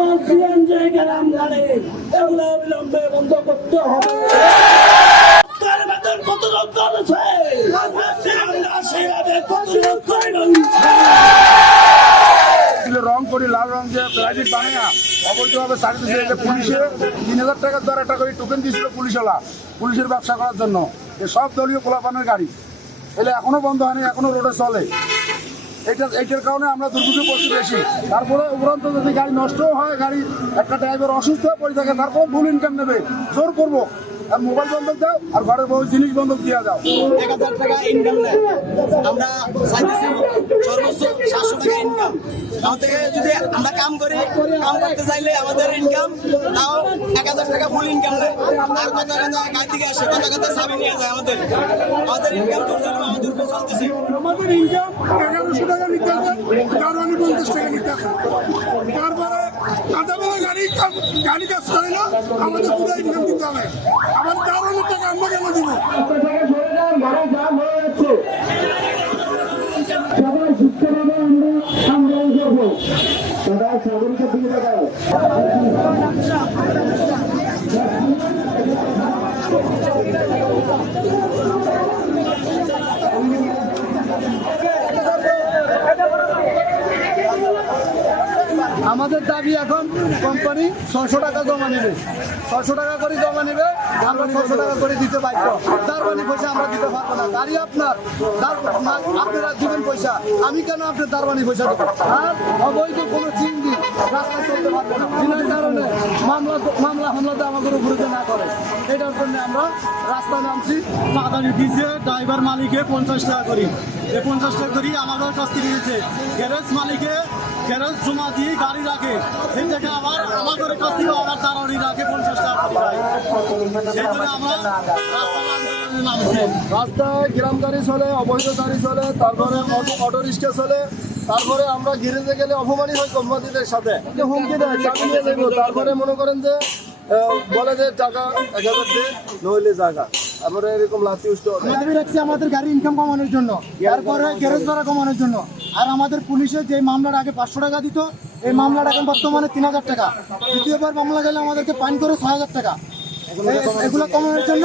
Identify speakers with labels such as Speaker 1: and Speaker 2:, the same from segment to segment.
Speaker 1: অবৈধ সিএনজি গ্রাম গাড়ি এগুলো অবিলম্বে বন্ধ করতে হবে। তার বেতন প্রতিরোধ করেছে। সেভাবে প্রতিরোধ করে
Speaker 2: রং করি, লাল রং দিয়ে প্রাইভেট বানাইয়া অবৈধভাবে চাকরি দিয়েছে এটা পুলিশে তিন হাজার টাকার দর একটা করে টোকেন দিয়েছিল পুলিশওয়ালা। পুলিশের ব্যবসা করার জন্য। এ সব দলীয় কোলাপানের গাড়ি। এলে এখনও বন্ধ হয়নি, এখনও রোডে চলে। এটা এইটার কারণে আমরা দুর্ভোগে পড়ছি বেশি। তারপরে উপরন্ত যদি গাড়ি নষ্টও হয়, গাড়ি একটা ড্রাইভার অসুস্থ হয়ে পড়ে থাকে, তারপর ভুল ইনকাম নেবে। জোর করব। আর মোবাইল বন্ধক দাও, আর ঘরের বহু জিনিস বন্ধক দিয়ে দাও।
Speaker 3: এক হাজার টাকা ইনকাম আমরা চাইতেছি সাতশো টাকা ইনকাম তাও থেকে যদি আমরা কাম করি চাইলে আমাদের ইনকাম তাও এক হাজার টাকা ফুল ইনকাম নেয়। আর কথা কথা গাড়ি থেকে আসে, কথা কথা চাবি নিয়ে যায় আমাদের। আমাদের ইনকাম চলতেছে।
Speaker 2: আমাদের ইনকাম এগারোশো টাকা নিতে হবে দারোয়ানি পঞ্চাশ টাকা নিতে হবে তারপরে আদাবেলা গাড়ি গাড়ি কাজ করে না আমাদের পুরো ইনকাম দিতে হবে। আবার দারোয়ানির টাকা আমরা কেন দিব?
Speaker 1: সবাই সুস্থভাবে আমরা সংগ্রাম করব। সবাই সাগরকে দিয়ে দেবো
Speaker 4: আমাদের দাবি এখন কোম্পানি ছশো টাকা জমা নেবে। ছশো টাকা করে জমা নেবে আমরা ছশো টাকা করে দিতে বাধ্য। তার মানে পয়সা আমরা দিতে পারব না। গাড়ি আপনার আপনারা দিবেন পয়সা। আমি কেন আপনার দারবানি পয়সা দেবো? আর অবৈধ কোনো চিংড়ি রাস্তা চলতে পারবে না। কারণে মামলা মামলা হামলাতে আমাদের উপরে না করে। এটার জন্য আমরা রাস্তায় নামছি।
Speaker 5: চাঁদানি দিয়েছে ড্রাইভার মালিকে পঞ্চাশ টাকা করি। এই পঞ্চাশ টাকা করি আমাদের কাছ থেকে নিয়েছে। গ্যারেজ মালিকে গ্যারেজ জমা দিয়ে গাড়ি রাখে। সেই থেকে আবার আমাদের কাছ থেকে আবার দাঁড়ানি রাখে পঞ্চাশ টাকা করে দেয়। সেই জন্য আমরা
Speaker 4: রাস্তায় গ্রাম গাড়ি চলে অবৈধ গাড়ি চলে তারপরে অটো অটো রিক্সা চলে তারপরে আমরা গিরেজে গেলে অপমানই হয় কোম্পানিদের সাথে। হুমকি দেয় চাকরি নিয়ে যাব তারপরে মনে করেন যে বলে যে টাকা এক হাজার দে নইলে জায়গা। তারপরে এরকম লাথি
Speaker 5: আমাদের রাখছি আমাদের গাড়ি ইনকাম কমানোর জন্য। তারপরে গ্যারেজ ভাড়া কমানোর জন্য। আর আমাদের পুলিশের যে মামলার আগে পাঁচশো টাকা দিত এই মামলার এখন বর্তমানে তিন হাজার টাকা। দ্বিতীয়বার মামলা গেলে আমাদেরকে পাইন করে ছয় হাজার টাকা। এগুলো কমানোর জন্য.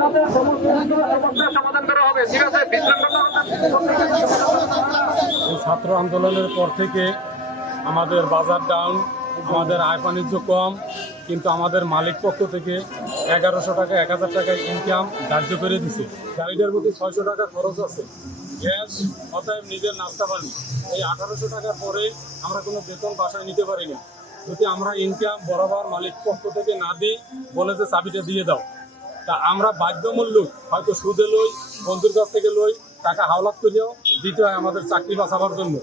Speaker 1: আপনাদের সমস্যার সমাধান করা হবে। ঠিক আছে
Speaker 6: ছাত্র আন্দোলনের পর থেকে আমাদের বাজার ডাউন আমাদের আয় বাণিজ্য কম কিন্তু আমাদের মালিক পক্ষ থেকে এগারোশো টাকা এক হাজার টাকা ইনকাম ধার্য করে দিছে। গাড়িটার প্রতি ছয়শো টাকা খরচ আছে। গ্যাস অতএব নিজের নাস্তা পানি। এই আঠারোশো টাকা পরে আমরা কোনো বেতন বাসায় নিতে পারি না যদি আমরা ইনকাম বরাবর মালিক পক্ষ থেকে না দিই বলে যে চাবিটা দিয়ে দাও। তা আমরা বাধ্যমূল্য হয়তো সুদে লই, বন্ধুর কাছ থেকে লই টাকা হাওলাত করেও দিতে হয় আমাদের চাকরি বাঁচাবার জন্য।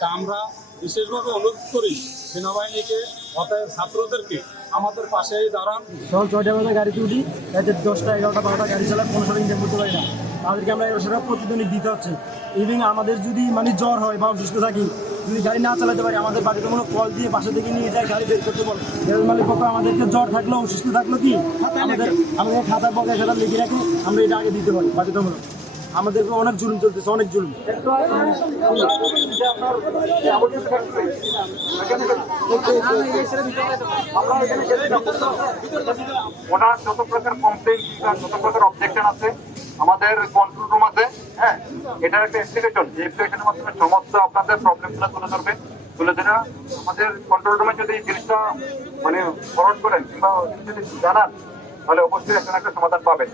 Speaker 6: তা আমরা বিশেষভাবে অনুরোধ করি সেনাবাহিনীকে, অতএব ছাত্রদেরকে আমাদের পাশে দাঁড়ান।
Speaker 5: সকাল ছয়টা বাজে গাড়িতে উঠি রাতে দশটা, এগারোটা, বারোটা গাড়ি চালায় পনেরোশো টাকা ইনকাম করতে পারি না। তাদেরকে আমরা এগারোশো টাকা প্রতিদিনই দিতে হচ্ছে। ইভিন আমাদের যদি মানে জ্বর হয়, বা অসুস্থ থাকি যদি গাড়ি না চালাতে পারি আমাদের বাড়িতে কোনো কল দিয়ে বাসা থেকে নিয়ে যায় গাড়ি বের করতে বল। রেল মালিক পক্ষ আমাদেরকে জ্বর থাকল অসুস্থ থাকল কি? আমাদের আমাদের খাতা পক্ষে সেটা লিখে রাখে আমরা এটা আগে দিতে পারি বাধ্যতামূলক। আমাদেরকে অনেক জুলুম চলতেছে, অনেক জুলুম।
Speaker 7: ওনার যত প্রকার কমপ্লেন যত প্রকার অবজেকশন আছে, আমাদের কন্ট্রোল রুম আছে হ্যাঁ? এটার একটা অ্যাপ্লিকেশন যে অ্যাপ্লিকেশনের মাধ্যমে সমস্ত আপনাদের প্রবলেমগুলো তুলে ধরবে। তুলে ধরে আমাদের কন্ট্রোল রুমে যদি জিনিসটা মানে ফরওয়ার্ড করেন কিংবা জানান, তাহলে অবশ্যই একটা একটা সমাধান পাবেন।